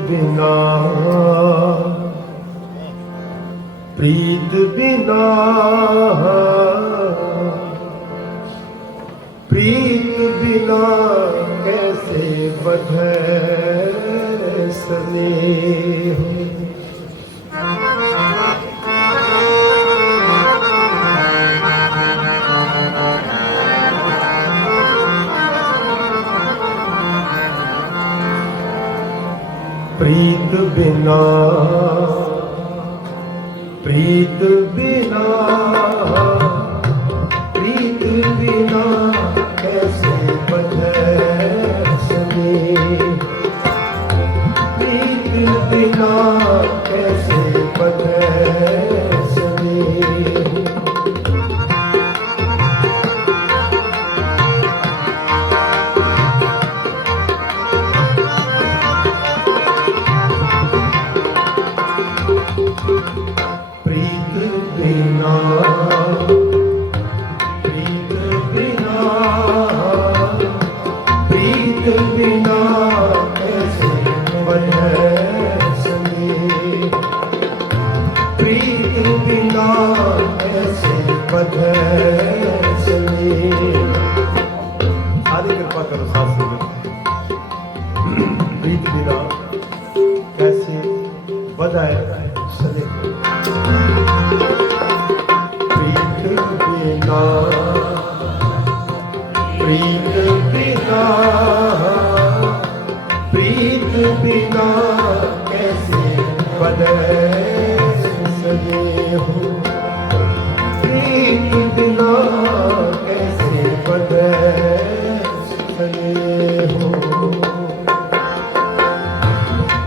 ਬਿਨਾ ਪ੍ਰੀਤ ਬਿਨਾ ਪ੍ਰੀਤ ਬਿਨਾ ਕੈਸੇ ਬਧੈ ਸਨੇ? ਪ੍ਰੀਤ ਬਿਨਾ ਪ੍ਰੀਤ ਬਿਨਾ ਪ੍ਰੀਤ ਬਿਨਾ ਕੈਸੇ ਬਧੈ ਸਨੇ? ਪ੍ਰੀਤ ਬਿਨਾ ਕੈਸੇ Bakanı sağ olsun.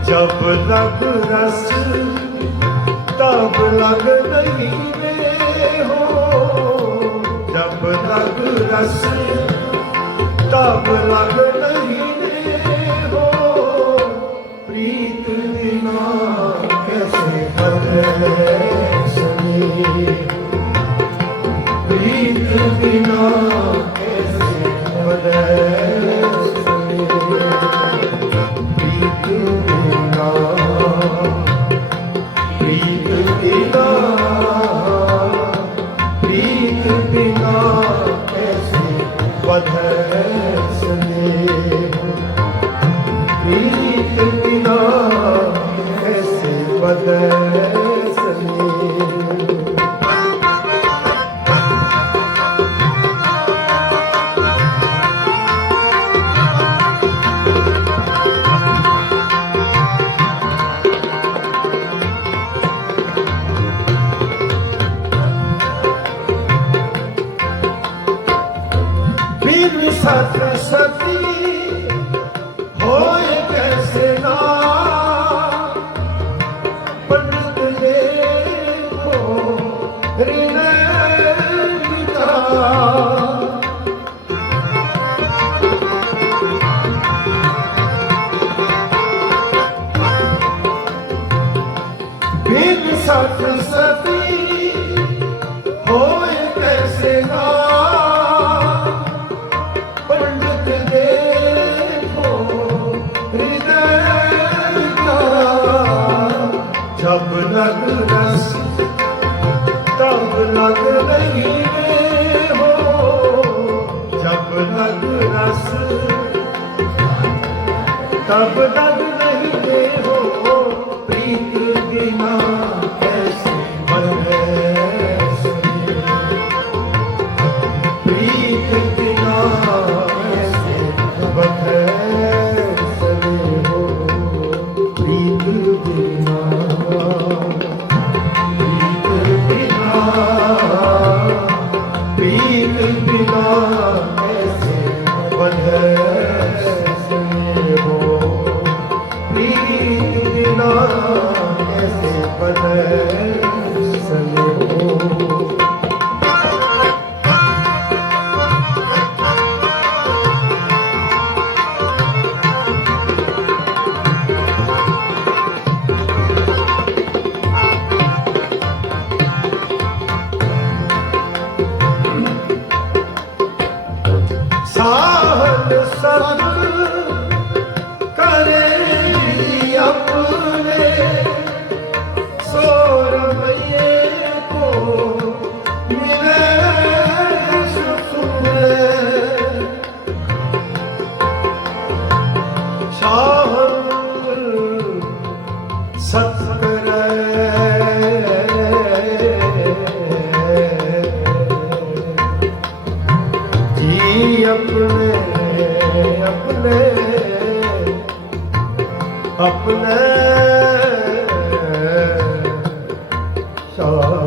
ਜਬ ਲਗ ਰਸ, ਤਬ ਲਗ ਨਹੀਂ ਵੇ ਹੋ। ਜਬ ਲਗ ਰਸ, ਤਬ ਲਗ ਨਹੀਂ ਵੇ ਹੋ। ਪ੍ਰੀਤ ਬਿਨਾ ਕੈਸੇ ਬਦੈ ਪ੍ਰੀਤ ਬਿਨਾ ਕੈਸੇ ਬਧੈ ਬਿਨ ਸਤ ਸਤੀ ਹੋਏ ਕੈਸੇ ਨਾ? ਪੰਡਤ ਦੇਖੋ ਹਿਰਦੈ ਕਾ ਜਬ ਲਗ ਰਸ, ਤਬ ਲਗ ਨਹੀਂ ਵੇ ਹੋ ਜਬ ਲਗ ਰਸ, ਤਬ ਲਗ ਨਹੀਂ ਵੇ ਹੋ ਬਿਨਾ ਜੀ ਆਪਣੇ ਆਪਣੇ ਆਪਣੇ ਸਾਧੂ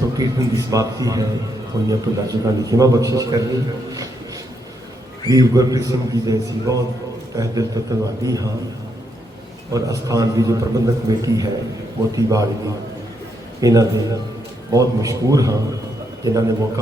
توفیق بھی اس بات کی ہے، کوئی تو کا نکیمہ بخشش کرنی ویو گرپسم کی جیسی بہت تحدل تتوادی ہاں۔ اور اسخان کی جو پربندک کمیٹی ہے، موتی باڑی انہوں نے بہت مشہور ہاں جنہوں نے موقع